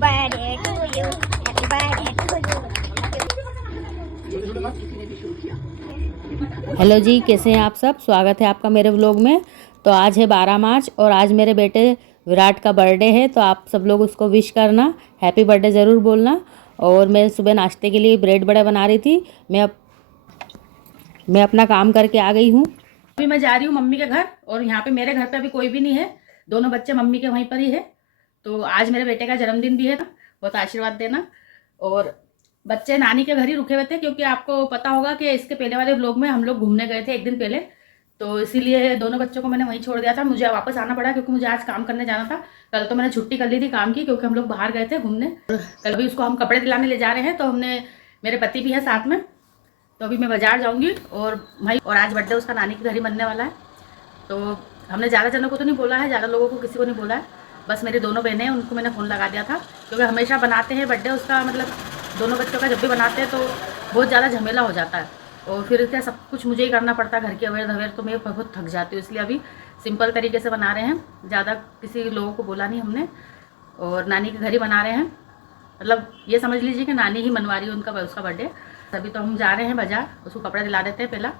birthday to you. Happy birthday to you. Hello जी, कैसे हैं आप सब। स्वागत है आपका मेरे व्लॉग में। तो आज है 12 मार्च और आज मेरे बेटे विराट का बर्थडे है, तो आप सब लोग उसको विश करना, हैप्पी बर्थडे ज़रूर बोलना। और मैं सुबह नाश्ते के लिए ब्रेड बड़ा बना रही थी। मैं अपना काम करके आ गई हूँ। अभी मैं जा रही हूँ मम्मी के घर, और यहाँ पे मेरे घर पे अभी कोई भी नहीं है, दोनों बच्चे मम्मी के वहीं पर ही है। तो आज मेरे बेटे का जन्मदिन भी है ना, बहुत आशीर्वाद देना। और बच्चे नानी के घर ही रुके हुए थे, क्योंकि आपको पता होगा कि इसके पहले वाले व्लॉग में हम लोग घूमने गए थे एक दिन पहले, तो इसीलिए दोनों बच्चों को मैंने वहीं छोड़ दिया था। मुझे वापस आना पड़ा क्योंकि मुझे आज काम करने जाना था। कल तो मैंने छुट्टी कर ली थी काम की, क्योंकि हम लोग बाहर गए थे घूमने। कल भी उसको हम कपड़े दिलाने ले जा रहे हैं, तो हमने, मेरे पति भी है साथ में, तो अभी मैं बाजार जाऊँगी और भाई, और आज बर्थडे उसका नानी के घर ही बनने वाला है। तो हमने ज़्यादा जनों को तो नहीं बोला है, ज़्यादा लोगों को किसी को नहीं बोला है, बस मेरी दोनों बहनें हैं, उनको मैंने फ़ोन लगा दिया था। क्योंकि हमेशा बनाते हैं बर्थडे उसका, मतलब दोनों बच्चों का जब भी बनाते हैं तो बहुत ज़्यादा झमेला हो जाता है, और फिर क्या सब कुछ मुझे ही करना पड़ता है, घर की अवेयर धवेयर, तो मैं बहुत थक जाती हूँ। इसलिए अभी सिंपल तरीके से बना रहे हैं, ज़्यादा किसी लोगों को बोला नहीं हमने, और नानी के घर ही बना रहे हैं। मतलब ये समझ लीजिए कि नानी ही मनवा रही है उसका बर्थडे। तभी तो हम जा रहे हैं बाजार, उसको कपड़े दिला देते हैं पहला,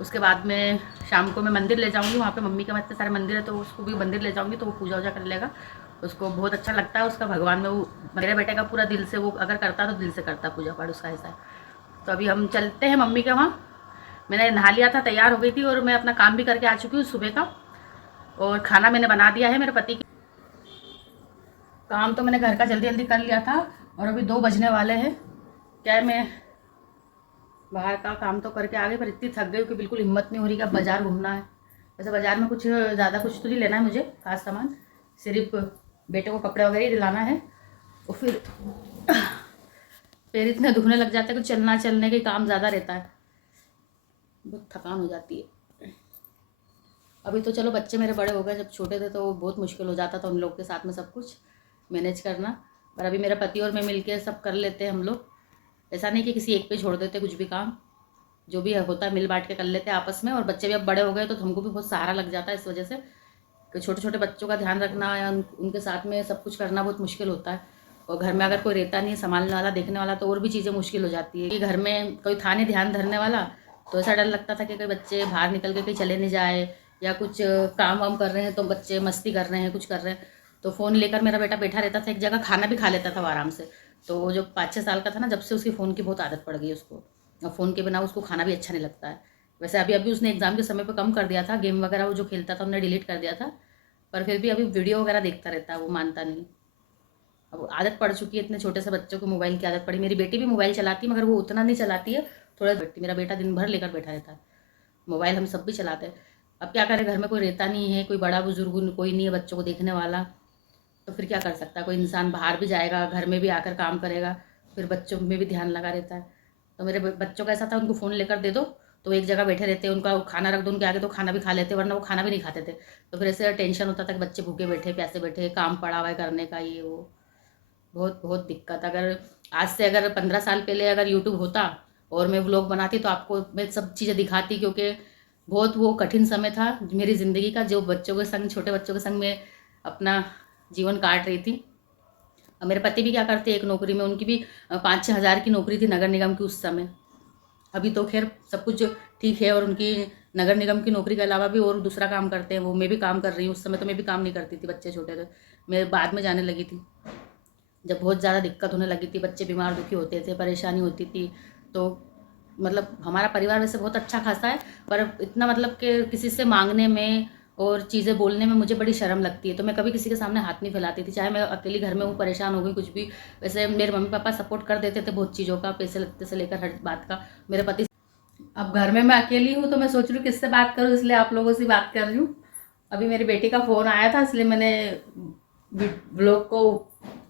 उसके बाद में शाम को मैं मंदिर ले जाऊंगी। वहाँ पे मम्मी के इतने सारे मंदिर है, तो उसको भी मंदिर ले जाऊंगी, तो वो पूजा वूजा कर लेगा। उसको बहुत अच्छा लगता है उसका भगवान में, वो मेरे बेटे का पूरा दिल से, वो अगर करता तो दिल से करता पूजा पाठ, उसका ऐसा है। तो अभी हम चलते हैं मम्मी के वहाँ। मैंने नहा लिया था, तैयार हो गई थी, और मैं अपना काम भी करके आ चुकी हूँ सुबह का, और खाना मैंने बना दिया है। मेरे पति की काम तो मैंने घर का जल्दी जल्दी कर लिया था, और अभी 2 बजने वाले हैं। क्या है, मैं बाहर का काम तो करके आ गई, पर इतनी थक गई कि बिल्कुल हिम्मत नहीं हो रही कि अब बाज़ार घूमना है। वैसे बाज़ार में कुछ ज़्यादा कुछ तो नहीं लेना है मुझे, खास सामान, सिर्फ बेटे को कपड़े वगैरह ही दिलाना है। और फिर पैर इतने दुखने लग जाते हैं कि चलने के काम ज़्यादा रहता है, बहुत थकान हो जाती है। अभी तो चलो बच्चे मेरे बड़े हो गए, जब छोटे थे तो बहुत मुश्किल हो जाता था उन लोग के साथ में सब कुछ मैनेज करना, पर अभी मेरा पति और मैं मिलके सब कर लेते हैं हम लोग। ऐसा नहीं कि किसी एक पे छोड़ देते, कुछ भी काम जो भी होता है मिल बांट के कर लेते हैं आपस में। और बच्चे भी अब बड़े हो गए, तो हमको भी बहुत सहारा लग जाता है इस वजह से, कि छोटे छोटे बच्चों का ध्यान रखना या उनके साथ में सब कुछ करना बहुत मुश्किल होता है। और घर में अगर कोई रहता नहीं है संभालने वाला, देखने वाला, तो और भी चीज़ें मुश्किल हो जाती है। कि घर में कोई था नहीं ध्यान धरने वाला, तो ऐसा डर लगता था कि कोई बच्चे बाहर निकल के कहीं चले नहीं जाए, या कुछ काम वाम कर रहे हैं तो बच्चे मस्ती कर रहे हैं, कुछ कर रहे हैं, तो फ़ोन लेकर मेरा बेटा बैठा रहता था एक जगह, खाना भी खा लेता था वो आराम से। तो वो जो 5-6 साल का था ना, जब से उसकी फ़ोन की बहुत आदत पड़ गई उसको, और फ़ोन के बिना उसको खाना भी अच्छा नहीं लगता है। वैसे अभी उसने एग्ज़ाम के समय पर कम कर दिया था, गेम वगैरह वो जो खेलता था हमने डिलीट कर दिया था, पर फिर भी अभी वीडियो वगैरह देखता रहता है, वो मानता नहीं। अब आदत पड़ चुकी है, इतने छोटे से बच्चों को मोबाइल की आदत पड़ी। मेरी बेटी भी मोबाइल चलाती है, मगर वो उतना नहीं चलाती है, थोड़ा बैठती। मेरा बेटा दिन भर लेकर बैठा रहता है मोबाइल, हम सब भी चलाते हैं। अब क्या करें, घर में कोई रहता नहीं है, कोई बड़ा बुजुर्ग कोई नहीं है बच्चों को देखने वाला, तो फिर क्या कर सकता है। कोई इंसान बाहर भी जाएगा, घर में भी आकर काम करेगा, फिर बच्चों में भी ध्यान लगा रहता है। तो मेरे बच्चों का ऐसा था, उनको फ़ोन लेकर दे दो तो एक जगह बैठे रहते, उनका खाना रख दो उनके आगे तो खाना भी खा लेते, वरना वो खाना भी नहीं खाते थे। तो फिर ऐसे टेंशन होता था कि बच्चे भूखे बैठे, प्यासे बैठे, काम पड़ा हुआ है करने का, ये वो बहुत बहुत दिक्कत। अगर आज से अगर 15 साल पहले अगर यूट्यूब होता और मैं व्लॉग बनाती, तो आपको मैं सब चीज़ें दिखाती, क्योंकि बहुत वो कठिन समय था मेरी ज़िंदगी का, जो बच्चों के संग, छोटे बच्चों के संग में अपना जीवन काट रही थी। मेरे पति भी क्या करते, एक नौकरी में, उनकी भी 5-6 हज़ार की नौकरी थी नगर निगम की उस समय। अभी तो खैर सब कुछ ठीक है, और उनकी नगर निगम की नौकरी के अलावा भी और दूसरा काम करते हैं वो। मैं भी काम कर रही हूँ, उस समय तो मैं भी काम नहीं करती थी, बच्चे छोटे थे, मैं बाद में जाने लगी थी, जब बहुत ज़्यादा दिक्कत होने लगी थी, बच्चे बीमार दुखी होते थे, परेशानी होती थी। तो मतलब हमारा परिवार वैसे बहुत अच्छा खासा है, पर इतना मतलब कि किसी से मांगने में और चीज़ें बोलने में मुझे बड़ी शर्म लगती है, तो मैं कभी किसी के सामने हाथ नहीं फैलाती थी, चाहे मैं अकेली घर में हूँ, परेशान हो गई कुछ भी। वैसे मेरे मम्मी पापा सपोर्ट कर देते थे बहुत चीज़ों का, पैसे लगते से लेकर हर बात का। मेरे पति, अब घर में मैं अकेली हूँ, तो मैं सोच रही हूँ किससे बात करूँ, इसलिए आप लोगों से बात कर रही हूँ। अभी मेरी बेटी का फ़ोन आया था, इसलिए मैंने ब्लॉग को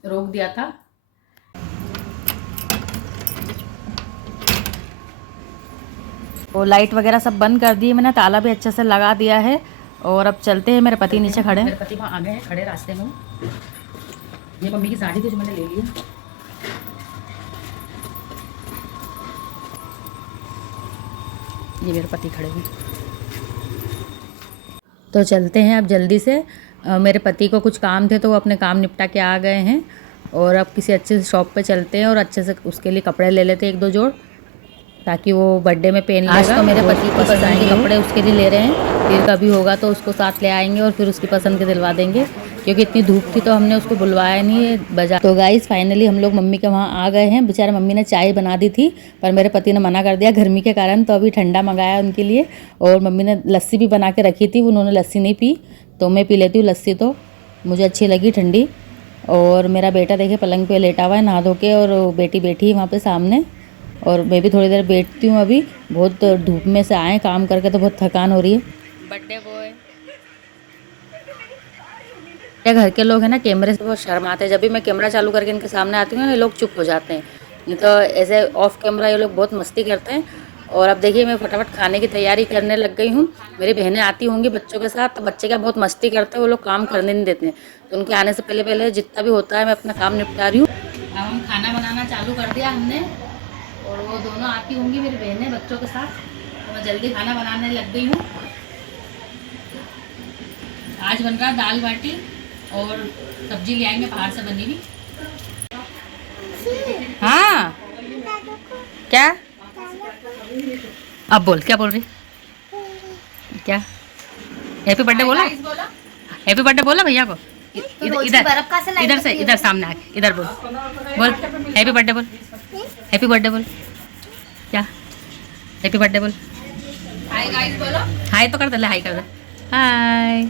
रोक दिया था। वो लाइट वगैरह सब बंद कर दी, मैंने ताला भी अच्छे से लगा दिया है, और अब चलते हैं। मेरे पति नीचे खड़े हैं, मेरे पति वहाँ आ गए हैं, खड़े रास्ते में। ये मम्मी की साड़ी थी जो मैंने ले ली है। ये मेरे पति खड़े हैं, तो चलते हैं अब जल्दी से। मेरे पति को कुछ काम थे, तो वो अपने काम निपटा के आ गए हैं, और अब किसी अच्छे से शॉप पे चलते हैं और अच्छे से उसके लिए कपड़े ले लेते हैं 1-2 जोड़, ताकि वो बर्थडे में पहन लेगा। आज तो मेरे पति की पसंद के कपड़े उसके लिए ले रहे हैं, फिर कभी होगा तो उसको साथ ले आएंगे और फिर उसकी पसंद के दिलवा देंगे, क्योंकि इतनी धूप थी तो हमने उसको बुलवाया नहीं है बाजार। तो गाइस फाइनली हम लोग मम्मी के वहाँ आ गए हैं। बेचारे मम्मी ने चाय बना दी थी पर मेरे पति ने मना कर दिया गर्मी के कारण, तो अभी ठंडा मंगाया उनके लिए। और मम्मी ने लस्सी भी बना के रखी थी, उन्होंने लस्सी नहीं पी तो मैं पी लेती हूँ लस्सी, तो मुझे अच्छी लगी ठंडी। और मेरा बेटा देखे पलंग पे लेटा हुआ है नहा धो के, और बेटी बैठी है वहाँ पे सामने, और मैं भी थोड़ी देर बैठती हूँ। अभी बहुत धूप में से आए काम करके तो बहुत थकान हो रही है। बर्थडे बॉय घर के लोग हैं ना कैमरे से बहुत शर्माते हैं। जब भी मैं कैमरा चालू करके इनके सामने आती हूँ ना ये लोग चुप हो जाते हैं, नहीं तो ऐसे ऑफ कैमरा ये लोग बहुत मस्ती करते हैं। और अब देखिए मैं फटाफट खाने की तैयारी करने लग गई हूँ। मेरी बहनें आती होंगी बच्चों के साथ, तो बच्चे क्या बहुत मस्ती करते हैं, वो लोग काम करने नहीं देते हैं, तो उनके आने से पहले पहले जितना भी होता है मैं अपना काम निपटा रही हूँ। अब हम खाना बनाना चालू कर दिया हमने, और वो दोनों आती होंगी मेरी बहनें बच्चों के साथ, तो मैं जल्दी खाना बनाने लग गई हूँ। आज बन रहा दाल बाटी और सब्जी ले आएंगे बाहर से बनी हुई। हाँ क्या अब बोल, क्या बोल रही, क्या हैप्पी बर्थडे बोला, हैप्पी बर्थडे बोला भैया को। इधर से इधर सामने आके इधर बोल हैप्पी बर्थडे बोल, हैप्पी बर्थडे बोल, क्या हैप्पी बर्थडे बोल। हाय गाइस बोलो, हाय तो कर दे, हाय कर दे, हाय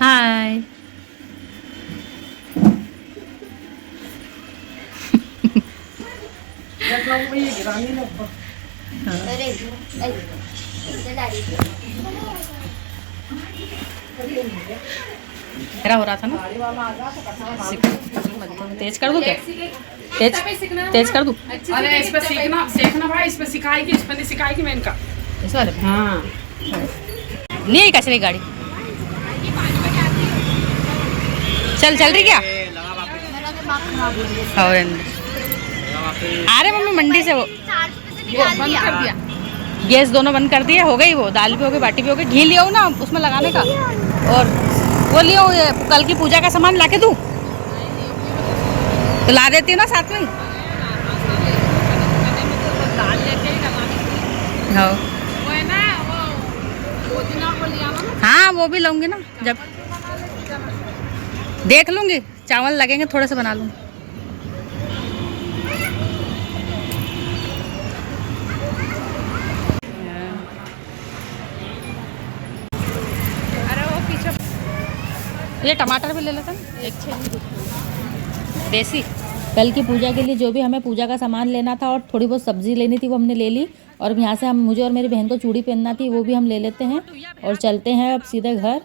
हाय। मेरा हो रहा था ना, तेज कर दूं क्या, तेज कर दूं। अरे इस पे सीखना भाई, इस पे सिखाएगी, इस पे नहीं सिखाएगी मैं इनका इस वाले हाँ नहीं आई कैसे गाड़ी चल रही क्या। और अरे मम्मी मंडी से वो बंद कर दिया, गैस दोनों बंद कर दिया, हो गई वो दाल भी हो गई बाटी भी हो गई। घी लिया ना उसमें लगाने का, और वो लिया ये कल की पूजा का सामान ला के दूँ तो ला देती हूँ ना साथ में। हाँ वो भी लूँगी ना, जब देख लूँगी चावल लगेंगे थोड़े से बना लूँगी। ये टमाटर भी ले लेते हैं एक देसी। कल की पूजा के लिए जो भी हमें पूजा का सामान लेना था और थोड़ी बहुत सब्जी लेनी थी वो हमने ले ली, और यहाँ से हम मुझे और मेरी बहन को चूड़ी पहनना थी वो भी हम ले लेते हैं और चलते हैं अब सीधे घर।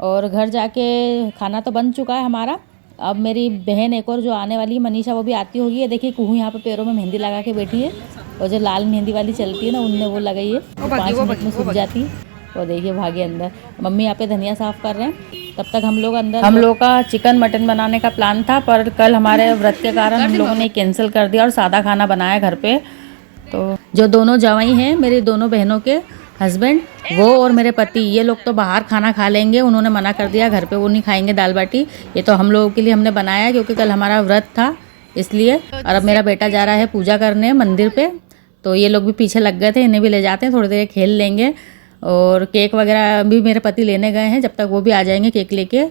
और घर जाके खाना तो बन चुका है हमारा। अब मेरी बहन एक और जो आने वाली है मनीषा वो भी आती होगी। ये देखिए कुहू यहाँ पे पैरों में मेहंदी लगा के बैठी है, और जो लाल मेहंदी वाली चलती है ना उनने वो लगाई है, 5 मिनट में सूख जाती है। और देखिए भागे अंदर, मम्मी यहाँ पे धनिया साफ़ कर रहे हैं, तब तक हम लोग अंदर। हम लोग का चिकन मटन बनाने का प्लान था पर कल हमारे व्रत के कारण हम लोगों ने कैंसिल कर दिया और सादा खाना बनाया घर पे। तो जो दोनों जवाई हैं मेरी दोनों बहनों के हस्बैंड, वो और मेरे पति, ये लोग तो बाहर खाना खा लेंगे, उन्होंने मना कर दिया घर पे वो नहीं खाएंगे दाल बाटी। ये तो हम लोगों के लिए हमने बनाया क्योंकि कल हमारा व्रत था इसलिए। और अब मेरा बेटा जा रहा है पूजा करने मंदिर पे, तो ये लोग भी पीछे लग गए थे, इन्हें भी ले जाते हैं, थोड़ी देर खेल लेंगे। और केक वगैरह भी मेरे पति लेने गए हैं, जब तक वो भी आ जाएंगे केक लेके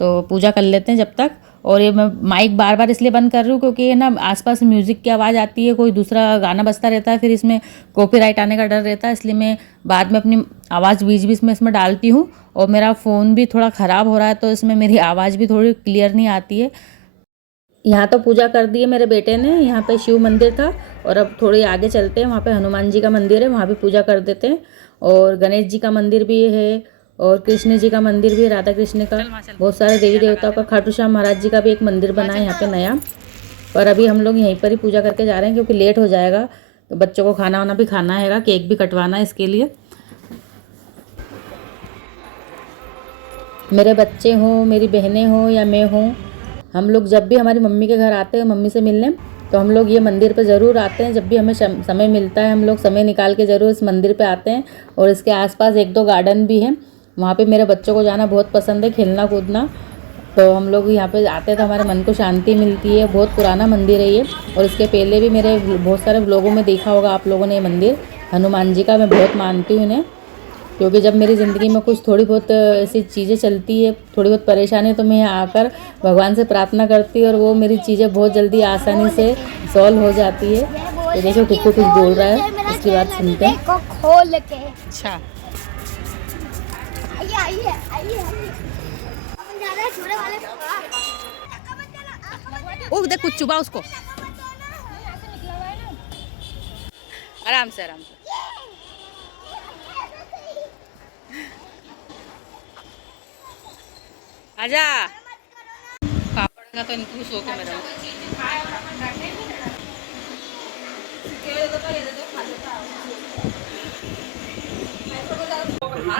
तो पूजा कर लेते हैं जब तक। और ये मैं माइक बार बार इसलिए बंद कर रही हूँ क्योंकि ये ना आसपास म्यूज़िक की आवाज़ आती है, कोई दूसरा गाना बजता रहता है, फिर इसमें कॉपीराइट आने का डर रहता है, इसलिए मैं बाद में अपनी आवाज़ बीच बीच में इसमें डालती हूँ। और मेरा फ़ोन भी थोड़ा ख़राब हो रहा है तो इसमें मेरी आवाज़ भी थोड़ी क्लियर नहीं आती है। यहाँ तो पूजा कर दी है मेरे बेटे ने, यहाँ पे शिव मंदिर था, और अब थोड़ी आगे चलते हैं, वहाँ पे हनुमान जी का मंदिर है, वहाँ भी पूजा कर देते हैं। और गणेश जी का मंदिर भी है, और कृष्ण जी का मंदिर भी, राधा कृष्ण का, बहुत सारे देवी देवताओं का, खाटू श्याम महाराज जी का भी एक मंदिर बना है यहाँ पे नया। पर अभी हम लोग यहीं पर ही पूजा करके जा रहे हैं क्योंकि लेट हो जाएगा, तो बच्चों को खाना वाना भी खाना है, केक भी कटवाना है, इसके लिए। मेरे बच्चे हों, मेरी बहनें हों या मैं हूँ, हम लोग जब भी हमारी मम्मी के घर आते हैं मम्मी से मिलने, तो हम लोग ये मंदिर पे ज़रूर आते हैं। जब भी हमें समय मिलता है हम लोग समय निकाल के ज़रूर इस मंदिर पे आते हैं। और इसके आसपास 1-2 गार्डन भी हैं, वहाँ पे मेरे बच्चों को जाना बहुत पसंद है, खेलना कूदना। तो हम लोग यहाँ पे आते हैं तो हमारे मन को शांति मिलती है। बहुत पुराना मंदिर है ये, और इसके पहले भी मेरे बहुत सारे व्लॉगों में देखा होगा आप लोगों ने ये मंदिर। हनुमान जी का मैं बहुत मानती हूँ इन्हें, क्योंकि जब मेरी ज़िंदगी में कुछ थोड़ी बहुत ऐसी चीज़ें चलती है, थोड़ी बहुत परेशानी, तो मैं यहाँ आकर भगवान से प्रार्थना करती हूँ और वो मेरी चीज़ें बहुत जल्दी आसानी से सॉल्व हो जाती है। तो देखो कुछ बोल रहा है, इसकी बात सुनते हैं। खोल के अच्छा, ओ देख कुछ चुबा उसको, आराम से आराम से। आजा, पापड़ तो इनको सो के मेरा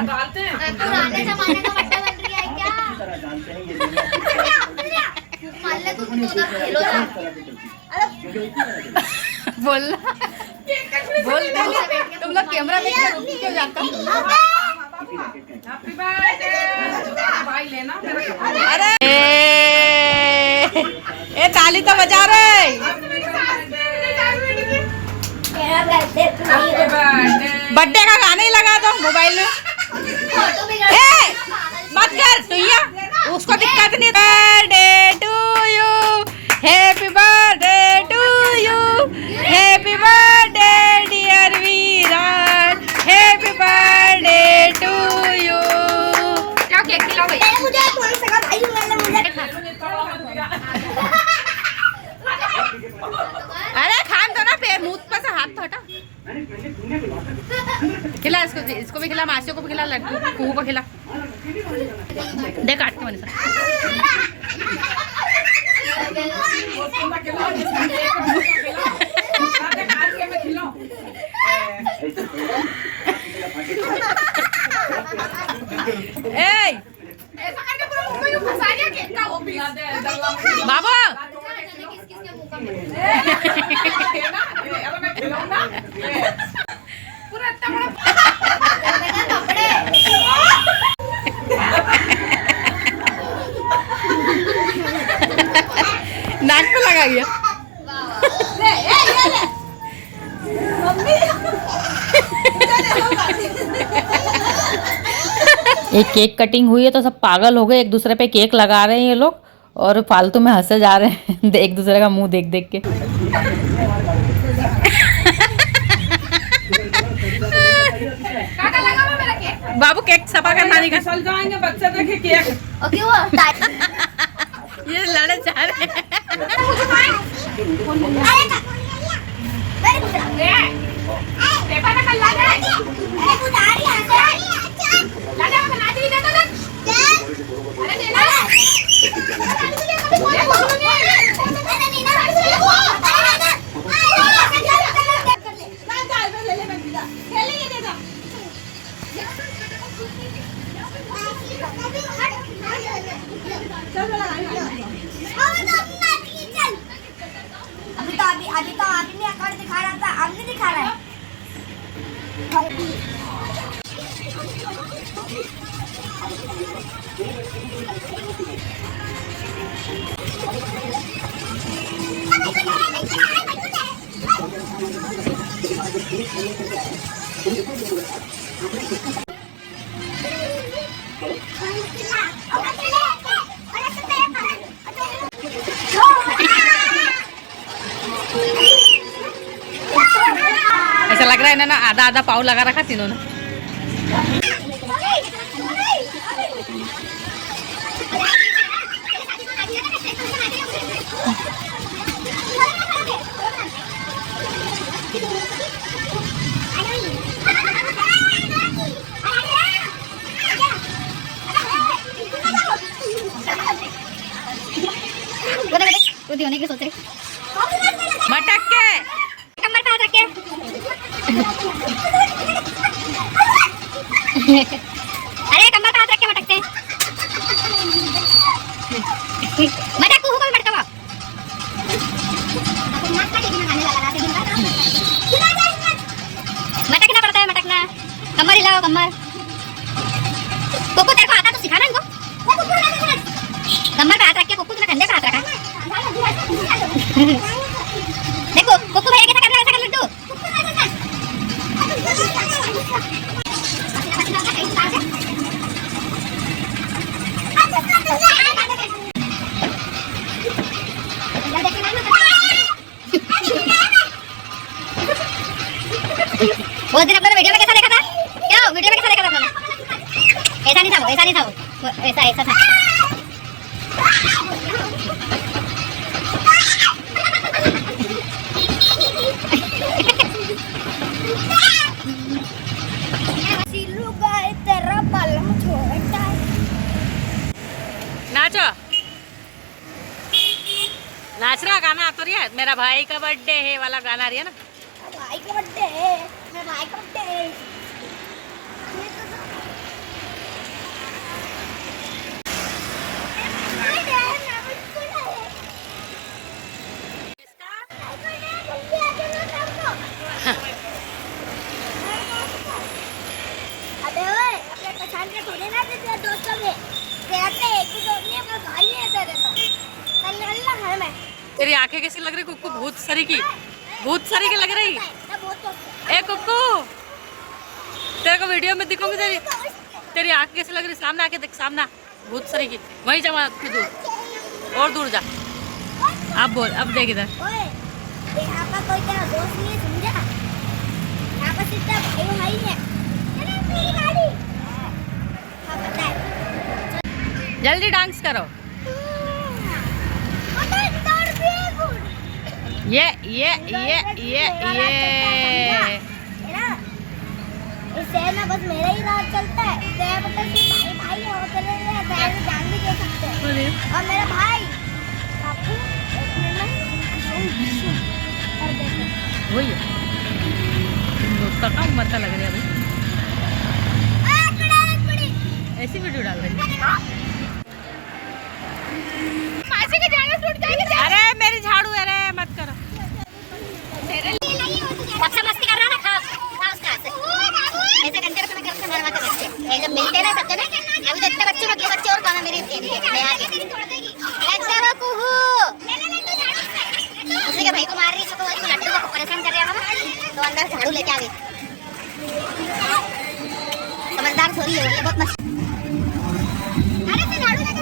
डालते हैं। पुराने जमाने का बट्टा बन रही है क्या? बोल बोल तुम लोग कैमरा देख के क्यों जाता? हैप्पी बर्थडे भाई लेना मेरा। अरे ए ताली तो बजा रहे। बर्थडे का गाना ही लगा दो मोबाइल में। ए मत कर तुइया, उसको दिक्कत नहीं। Birthday to you, happy birthday to you, happy birthday dear Virat, happy birthday to you. क्या केक खिलाओ भैया? मुझे थोड़ा सा भाई अरे खान दो ना, पैर मुंह पर से हाथ तो हटा। खिला इसको भी खिला, मासियों को भी खिला, लड्डू कुहू को खिला। दे काट के मनीषा। बाबा नाक पे लगा गया। एक केक कटिंग हुई है तो सब पागल हो गए, एक दूसरे पे केक लगा रहे हैं ये लोग और फालतू में हंसे जा रहे हैं एक दूसरे का मुंह देख देख के। बाबू केक सफा करना नहीं का चल जाएंगे बच्चे, देखे केक। ओके वो ये लड़े जा रहे हैं। अभी तो आपने अकाउंट दिखा रहा था, अब नहीं दिखा रहा है। ऐसा लग रहा है ना आधा आधा पाव लगा रखा तीनों ने। होने की सोच रही मटक के कमर पे हाथ रख के अरे कमर पे हाथ रख के मटकते हैं। मटक को हुक्म मटका मटकना पड़ता है, मटकना। कमर हिलाओ, कमर। कोको तेरे को आता तो सिखाना इनको। कमर देखो कुकू भैया कैसा कर रहा है, ऐसा कर लड्डू। वो दिन अपने वीडियो में कैसा देखा था? क्या वीडियो में कैसा देखा था आपने? ऐसा नहीं था वो, ऐसा नहीं था वो, ऐसा ऐसा था। नाचो, नाच रहा गाना आ तो रही है। मेरा भाई का बर्थडे है वाला गाना आ रही है ना। भाई का बर्थडे है, मेरे भाई का बर्थडे है। अबे ओए, अपने पहचान के थोड़े ना तेरे दोस्तों में कहते हैं कि दोस्त नहीं अपना भाई है तेरे तो। अल्लाह घर में तेरी आंखें कैसी लग रही कुक्कू? भूत सरी की, भूत सरी की लग रही। ए कुक्कू, तेरे को वीडियो में दिखूंगी। तेरी आंखें कैसी लग रही? सामने आके देख, सामना भूत सरी की। वहीं जा, दूर और दूर जा। अब बोल, अब देख इधर। ओए, यहाँ का कोई तेरा दोस्त नहीं है, समझा? यहाँ पर सिर्फ तेरा भाई है। अरे मेरी गाड़ी। हाँ पता है। जल्दी डांस करो। ये इससे ना बस मेरा ही राज चलता है। तेरा मतलब सिर्फ भाई है, वो तेरे लिए जान भी दे सकते हैं। और मेरा भाई आपको कर देते हैं। वही है उसका काम उम्र का लग रहा है भाई। ऐसी वीडियो डाल रही है। अरे मेरी झाड़ू, अरे मत करो। सबसे मस्ती कर रहा ना, खा उसका ऐसे घंटे में घर से मार मार के बच्चे जब मिलते ना सब जने। अभी तो इतने बच्चे और कम है मेरी उसी के भाई को मार रही तो वो लड्डू को परेशान कर रहा था ना, तो अंदर झाड़ू लेके आ गई। समझदार छोरी है वो, बहुत मस्त। अरे तो झाड़ू लेके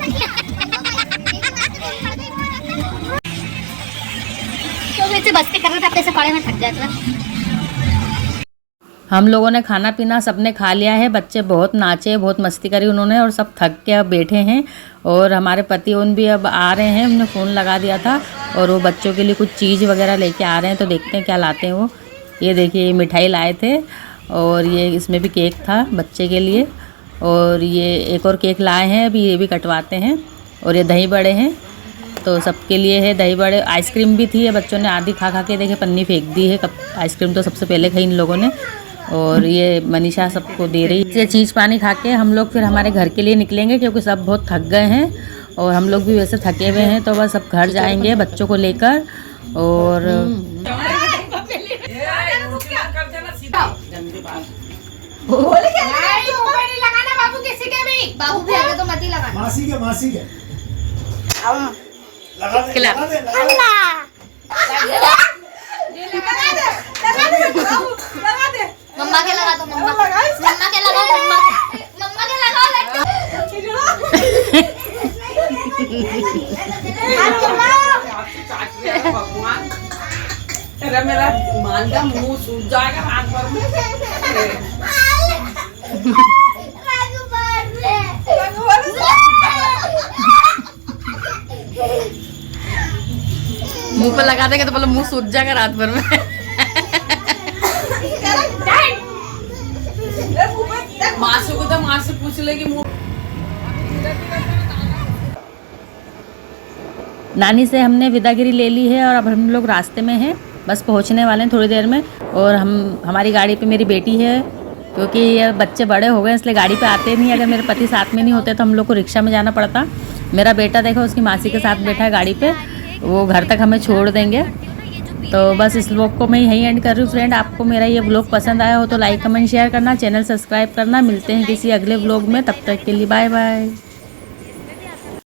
तो वैसे बस्ती कर रहे थे, अपने से पढ़े में थक जाता। हम लोगों ने खाना पीना सबने खा लिया है। बच्चे बहुत नाचे, बहुत मस्ती करी उन्होंने और सब थक के अब बैठे हैं। और हमारे पति उन भी अब आ रहे हैं, हमने फ़ोन लगा दिया था और वो बच्चों के लिए कुछ चीज़ वगैरह लेके आ रहे हैं, तो देखते हैं क्या लाते हैं वो। ये देखिए मिठाई लाए थे और ये इसमें भी केक था बच्चे के लिए, और ये एक और केक लाए हैं, अभी ये भी कटवाते हैं। और ये दही बड़े हैं, तो सबके लिए है दही बड़े। आइसक्रीम भी थी, ये बच्चों ने आधी खा के देखे पन्नी फेंक दी है। कब आइसक्रीम तो सबसे पहले खाई इन लोगों ने, और ये मनीषा सबको दे रही है। चीज़ पानी खा के हम लोग फिर हमारे घर के लिए निकलेंगे, क्योंकि सब बहुत थक गए हैं और हम लोग भी वैसे थके हुए हैं। तो बस अब घर जाएंगे बच्चों को लेकर। और बाबू भी आगे तो मत ही लगा। मासी के लगा दे, खिला। लगा दे, लगा दे। मम्मा के लगा दो, मम्मा के लगा, मम्मा के लगा अरे मेरा मांगा मुंह सूज जाएगा रात भर में। मुंह पर लगा देंगे तो बोलो मुंह सूज जाएगा रात भर में। मासी को तो माँ से पूछ लेगी मुंह। नानी से हमने विदागिरी ले ली है और अब हम लोग रास्ते में हैं, बस पहुंचने वाले हैं थोड़ी देर में। और हमारी गाड़ी पे मेरी बेटी है, क्योंकि ये बच्चे बड़े हो गए इसलिए गाड़ी पे आते नहीं। अगर मेरे पति साथ में नहीं होते तो हम लोग को रिक्शा में जाना पड़ता। मेरा बेटा देखो उसकी मासी के साथ बैठा है गाड़ी पे, वो घर तक हमें छोड़ देंगे। तो बस इस व्लॉग को मैं यहीं एंड कर रही हूँ फ्रेंड। आपको मेरा ये व्लॉग पसंद आया हो तो लाइक कमेंट शेयर करना, चैनल सब्सक्राइब करना। मिलते हैं किसी अगले व्लॉग में, तब तक के लिए बाय बाय।